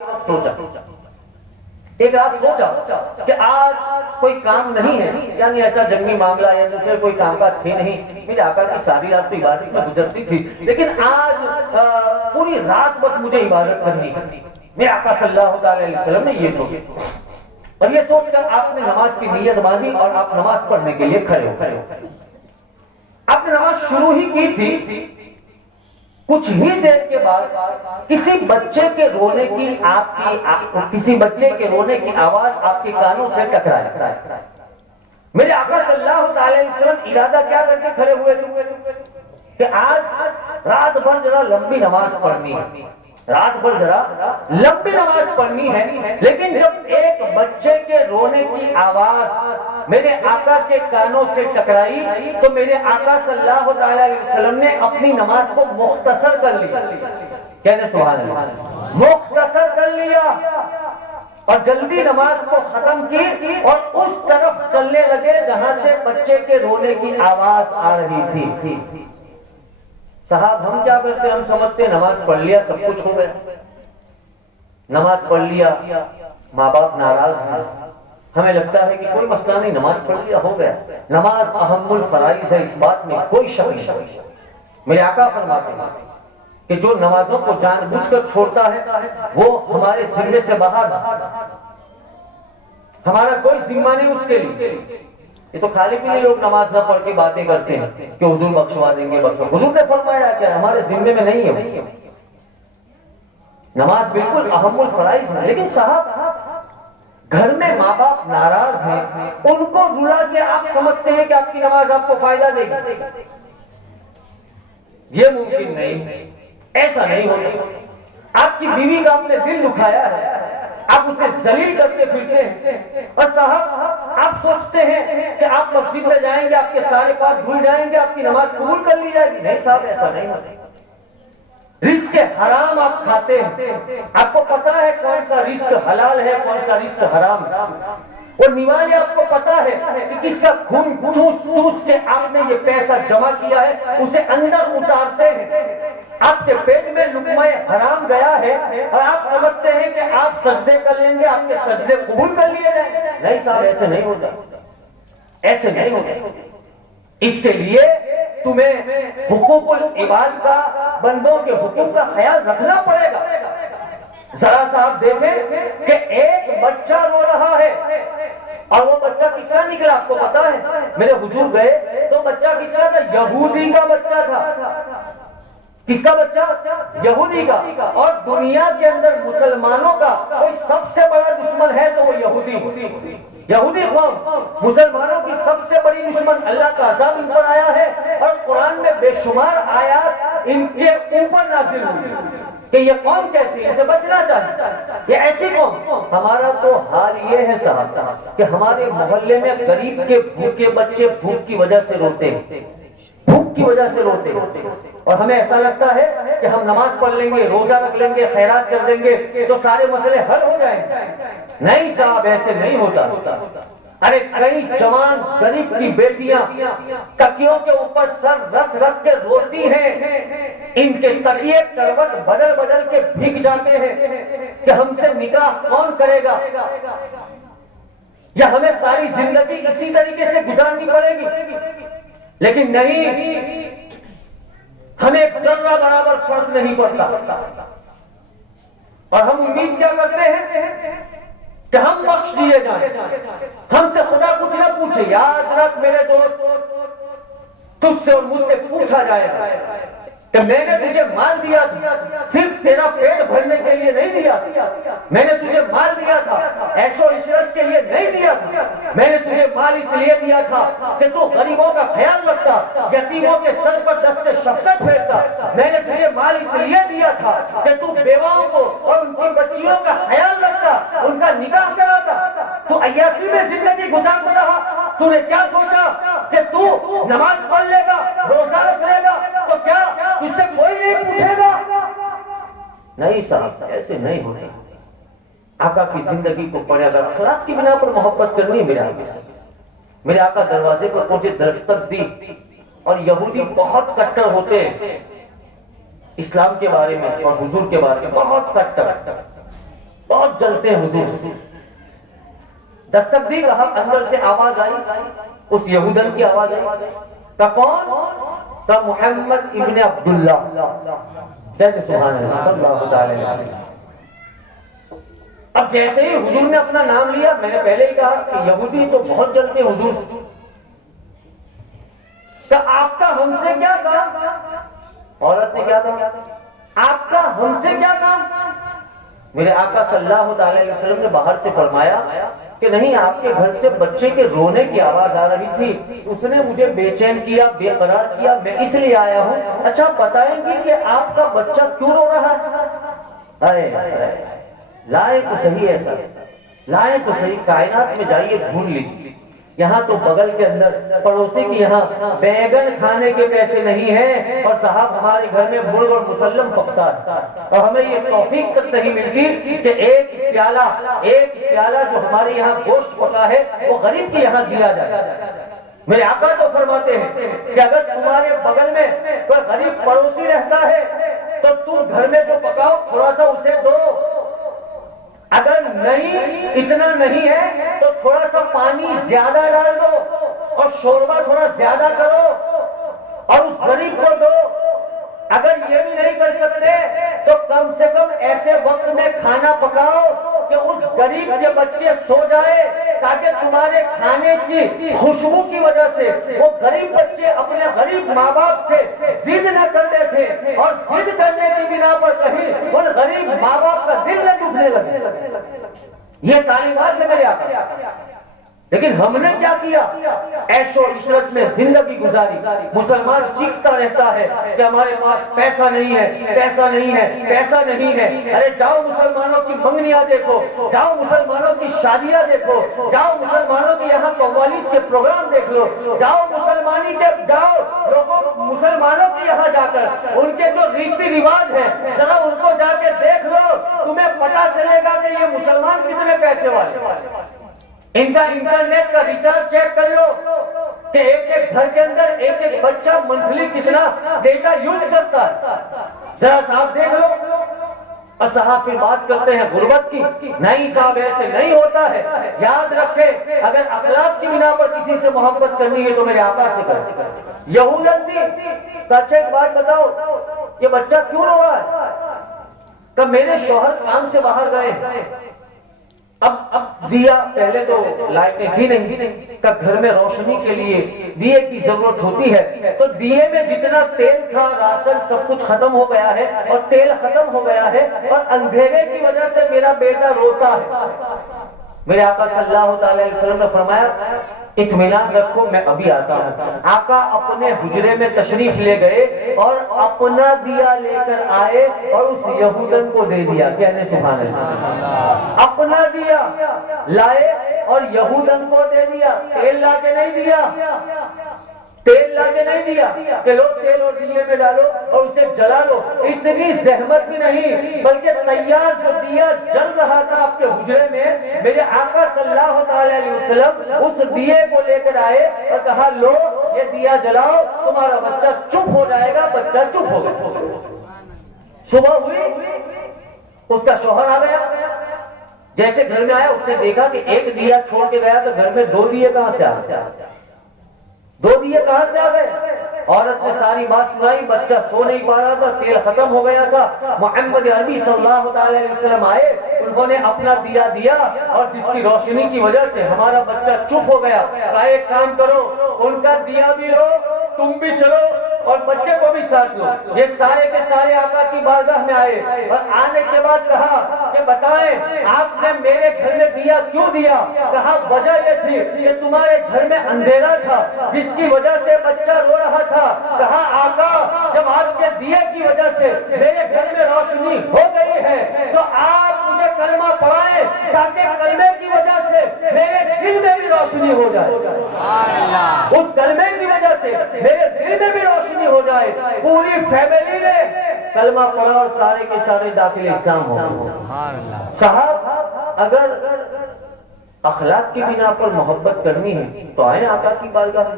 سوچا ایک رات سوچا کہ آج کوئی کام نہیں ہے، یعنی ایسا جنگی معاملہ یا دوسرے کوئی کام کاج تھے نہیں، میرے آقا کی ساری رات تو عبادت میں گزرتی تھی، لیکن آج پوری رات بس مجھے عبادت کرنی ہے۔ میرے آقا صلی اللہ علیہ وسلم نے یہ سوچا، اور یہ سوچ کر آپ نے نماز کی نیت باندھی اور آپ نماز پڑھنے کے لیے کھڑے ہو۔ آپ نے نماز شروع ہی کی تھی، کچھ ہی دیر کے بعد کسی بچے کے رونے کی آواز آپ کے کانوں سے ٹکرائی۔ میرے آقا صلی اللہ علیہ وسلم ارادہ کیا کر کے کھڑے ہوئے تھے کہ آج رات بھر ذرا لمبی نماز پڑھنی ہے، رات بھر ذرا لمبی نماز پڑھنی ہے، لیکن جب ایک بچے کے رونے کی آواز میرے آقا کے کانوں سے ٹکرائی تو میرے آقا صلی اللہ علیہ وسلم نے اپنی نماز کو مختصر کر لیا۔ کہنے سبحان اللہ، مختصر کر لیا اور جلدی نماز کو ختم کی اور اس طرف چلنے لگے جہاں سے بچے کے رونے کی آواز آ رہی تھی۔ صاحب ہم کیا کرتے ہیں، ہم سمجھتے ہیں نماز پڑھ لیا سب کچھ ہو گیا، نماز پڑھ لیا ماں باپ ناراض ہیں، ہمیں لگتا ہے کہ کوئی مسئلہ نہیں، نماز پڑھ لیا ہو گیا۔ نماز اہم الفرائض ہے، اس بات میں کوئی شک نہیں۔ میرے آقا فرماتے ہیں کہ جو نمازوں کو جان بوجھ کر چھوڑتا ہے وہ ہمارے ذمے سے باہر، ہمارا کوئی ذمہ نہیں اس کے لیے۔ یہ تو خالی بھی نہیں لوگ نماز نہ پڑھ کے باتیں کرتے ہیں کہ حضور بخشوا دیں گے، حضور نے فرمایا کہ ہمارے ذمے میں نہیں ہے، نماز بالکل اہم الفرائض ہے۔ لیکن صاحب گھر میں ماں باپ ناراض ہیں، ان کو رلا کے آپ سمجھتے ہیں کہ آپ کی نماز آپ کو فائدہ دے گی، یہ ممکن نہیں، ایسا نہیں ہوتا۔ آپ کی بیوی کا آپ نے دل دکھایا ہے، آپ اسے ذلیل کرتے پھرتے ہیں، اور صاحب آپ سوچتے ہیں کہ آپ مسجد میں جائیں گے آپ کے سارے پاپ دھل جائیں گے، آپ کی نماز قبول کر لی جائے گی۔ نہیں صاحب، ایسا نہیں ہوتا۔ رزق حرام آپ کھاتے ہیں، آپ کو پتا ہے کون سا رزق حلال ہے کون سا رزق حرام ہے، اور نیوالے آپ کو پتا ہے کہ کس کا خون چوس چوس کے آپ نے یہ پیسہ جمع کیا ہے، اسے اندر اتارتے ہیں، آپ کے پیٹ میں لقمہ حرام گیا ہے اور آپ سمجھتے ہیں کہ آپ سجدے کر لیں گے، آپ کے سجدے قبول کر لیے جائیں گے۔ نہیں صاحب، ایسے نہیں ہوتا، ایسے نہیں ہوتا۔ اس کے لیے تمہیں حقوق العباد کا، بندوں کے حقوق کا خیال رکھنا پڑے گا۔ ذرا سا آپ دیکھیں کہ ایک بچہ رو رہا ہے اور وہ بچہ کس کا نکلا آپ کو پتا ہے؟ میرے حضور گئے تو بچہ کس کا تھا؟ یہودی کا بچہ تھا۔ کس کا بچہ؟ یہودی کا۔ اور دنیا کے اندر مسلمانوں کا کوئی سب سے بڑا دشمن ہے تو وہ یہودی قوم، مسلمانوں کی سب سے بڑی دشمن۔ اللہ کا عذاب ان پر آیا ہے اور قرآن میں بے شمار آیات ان کے اوپر نازل ہوئی کہ یہ قوم کیسی ہے، اسے بچنا چاہیے، یہ ایسی قوم۔ ہمارا تو حال یہ ہے صاحب کہ ہمارے محلے میں غریب کے بھوکے بچے بھوک کی وجہ سے روتے ہیں، بھوک کی وجہ سے روتے ہیں، اور ہمیں ایسا لگتا ہے کہ ہم نماز پڑھ لیں گے، روزہ رکھ لیں گے، خیرات کر دیں گے تو سارے مسئلے حل ہو جائیں گے۔ نہیں صاحب، ایسے نہیں ہوتا۔ ارے کئی جوان غریب کی بیٹیاں تکیوں کے اوپر سر رکھ رکھ کے روتی ہیں، ان کے تکیے کروٹ بدل بدل کے بھیگ جاتے ہیں کہ ہم سے نکاح کون کرے گا، یا ہمیں ساری زندگی اسی طریقے سے گزارنی پڑے گی۔ لیکن نہیں، ہمیں ایک ذرہ برابر فرق نہیں پڑتا، اور ہم امید کیا کرتے ہیں کہ ہم بخش دیے جائیں، ہم سے خدا کچھ نہ پوچھے۔ یاد رکھ میرے دوست، تجھ سے اور مجھ سے پوچھا جائے گا کہ میں نے تجھے مال دیا تھا، صرف تیرا پیٹ بھرنے کے لیے نہیں دیا تھا، میں نے تجھے مال دیا تھا عیش و عشرت کے لیے نہیں دیا تھا، میں نے تجھے مال اس لیے دیا تھا کہ تو غریبوں کا خیال رکھتا، یتیموں کے سر پر دست شفقت پھیرتا، میں نے تجھے مال اس لیے دیا تھا کہ تو بیواؤں کو اور ان کی بچیوں کا خیال رکھتا، ان کا نکاح کراتا۔ تو عیاشی میں زندگی گزارتا رہا، تو نے کیا سوچا کہ تو نماز پڑھ لے گا، روزہ رکھ لے گا تو کیا تجھ سے کوئی نہیں پوچھے گا؟ نہیں صاحب، ایسے نہیں ہونے۔ آقا کی زندگی کو پڑھے، اگر اخلاق کی بنا پر محبت کرنی ہے میرے آقا سے، میرے آقا دروازے پر پہنچے، دستک دی، اور یہودی بہت کٹر ہوتے ہیں اسلام کے بارے میں اور حضور کے بارے میں، بہت کٹر۔ بہت جلتے ہیں حضور. دستک دی, کہا اندر سے آواز آئی, اس یہودن کی آواز آئی. کہا کون؟ کہا محمد ابن عبداللہ. کہتے سبحان اللہ صلی اللہ علیہ وسلم. اب جیسے ہی حضور نے اپنا نام لیا, میں نے پہلے ہی کہا کہ یہودی تو بہت جلتے ہیں حضور سے. کہ آپ کا ہم سے کیا کام؟ عورت نے کیا کہا, آپ کا ہم سے کیا کام؟ میرے آقا صلی اللہ علیہ وسلم نے باہر سے فرمایا کہ نہیں, آپ کے گھر سے بچے کے رونے کی آواز آ رہی تھی, اس نے مجھے بے چین کیا, بے قرار کیا, میں اس لیے آیا ہوں. اچھا بتائیں گے کہ آپ کا بچہ کیوں رو رہا ہے؟ لائے تو صحیح ایسا, لائے تو صحیح, کائنات میں جائیے ڈھونڈ لیجیے. یہاں تو بغل کے اندر پڑوسی کی یہاں بیگن کھانے کے پیسے نہیں ہیں, اور صاحب ہمارے گھر میں مرغ اور مسلم پکتا ہے, اور ہمیں یہ توفیق تک نہیں ملتی کہ ایک پیالہ جو ہمارے یہاں گوشت پکا ہے وہ غریب کے یہاں دیا جائے. میرے آقا تو فرماتے ہیں کہ اگر تمہارے بغل میں کوئی غریب پڑوسی رہتا ہے تو تم گھر میں جو پکاؤ تھوڑا سا اسے دو, اگر نہیں اتنا نہیں ہے تو تھوڑا سا پانی زیادہ ڈال دو اور شوربہ تھوڑا زیادہ کرو اور اس غریب کو دو. اگر یہ بھی نہیں کر سکتے تو کم سے کم ایسے وقت میں کھانا پکاؤ کہ اس غریب کے بچے سو جائے, تاکہ تمہارے کھانے کی خوشبو کی وجہ سے وہ غریب بچے اپنے غریب ماں باپ سے ضد نہ کر بیٹھے, اور ضد کرنے کی بنا پر کہیں ان غریب ماں باپ کا دل نہ دکھنے لگے. یہ تعلیمات ہے میرے آقا. لیکن ہم نے کیا کیا؟ عیش و عشرت میں زندگی گزاری. مسلمان چیختا رہتا ہے کہ ہمارے پاس پیسہ نہیں ہے, پیسہ نہیں ہے, پیسہ نہیں ہے. ارے جاؤ مسلمانوں کی منگنیاں دیکھو, جاؤ مسلمانوں کی شادیاں دیکھو, جاؤ مسلمانوں کے یہاں قوالیز کے پروگرام دیکھ لو, جاؤ مسلمانی کے جاؤ لوگوں مسلمانوں کے یہاں جا کر ان کے جو ریتی رواج ہیں ذرا ان کو جا کے دیکھ لو, تمہیں پتا چلے گا کہ یہ مسلمان کتنے پیسے والے. ان کا انٹرنیٹ کا ریچارج چیک کر لو کہ ایک ایک گھر کے اندر ایک ایک بچہ منتھلی کتنا ڈیٹا یوز کرتا ہے, ذرا صاحب دیکھ لو. اور صاحب پھر بات کرتے ہیں غربت کی. نہیں صاحب ایسے نہیں ہوتا ہے. یاد رکھے اگر اخلاق کی بنا پر کسی سے محبت کرنی ہے تو میرے آقا سے کرے. یہودن تھی, اچھا ایک بات بتاؤ, یہ بچہ کیوں رو رہا ہے؟ کہ میرے شوہر کام سے باہر گئے, اب دیا پہلے تو لائٹیں تھی نہیں, کہ گھر میں روشنی کے لیے دیے کی ضرورت ہوتی ہے, تو دیے میں جتنا تیل تھا راسن سب کچھ ختم ہو گیا ہے اور تیل ختم ہو گیا ہے, اور اندھیرے کی وجہ سے میرا بیٹا روتا ہے. میرے آقا صلی اللہ علیہ وسلم نے فرمایا اطمینان رکھو میں ابھی آتا ہوں. آقا اپنے حجرے میں تشریف لے گئے اور اپنا دیا لے کر آئے اور اس یہودن کو دے دیا. کہنے سبحان اللہ. اپنا دیا لائے اور یہودن کو دے دیا. تیل لا کے نہیں دیا, تیل لا کے نہیں دیا کہ لو تیل اور دیے میں ڈالو اور اسے جلا لو. اتنی زحمت بھی نہیں, بلکہ تیار جو دیا جل رہا تھا آپ کے حجرے میں, میرے آقا صلی اللہ علیہ وسلم اس دیے کو لے کر آئے اور کہا لو یہ دیا جلاؤ, تمہارا بچہ چپ ہو جائے گا. بچہ چپ ہو گیا. صبح ہوئی, اس کا شوہر آ گیا. جیسے گھر میں آیا اس نے دیکھا کہ ایک دیا چھوڑ کے گیا تو گھر میں دو دیے کہاں سے آ گئے, دو دیے کہاں سے آ گئے. عورت نے ساری بات سنائی, بچہ سو نہیں پا رہا تھا, تیل ختم ہو گیا تھا. محمد عربی صلی اللہ علیہ وسلم آئے, انہوں نے اپنا دیا دیا اور جس کی روشنی کی وجہ سے ہمارا بچہ چپ ہو گیا. کہا ایک کام کرو, ان کا دیا بھی لو, تم بھی چلو اور بچے کو بھی ساتھ لو. یہ سارے کے سارے آقا کی بارگاہ میں آئے اور آنے کے بعد کہا کہ بتائیں آپ نے میرے گھر میں دیا کیوں دیا؟ کہا وجہ یہ تھی کہ تمہارے گھر میں اندھیرا تھا جس کی وجہ سے بچہ رو رہا تھا. کہا آقا جب آپ کے دیے کی وجہ سے میرے گھر میں روشنی ہو گئی ہے تو آپ مجھے کلمہ پڑھائیں تاکہ کلمے کی وجہ سے میرے دل میں بھی روشنی ہو جائے. اس کلمے کی وجہ سے میرے دل میں بھی روشنی ہو جائے. پوری فیملی نے کلمہ پڑھا اور سارے کے سارے داخل اسلام ہو گئے. صاحب اگر اخلاق کی بنا پر محبت کرنی ہے تو آئیں آقا کی بارگاہ.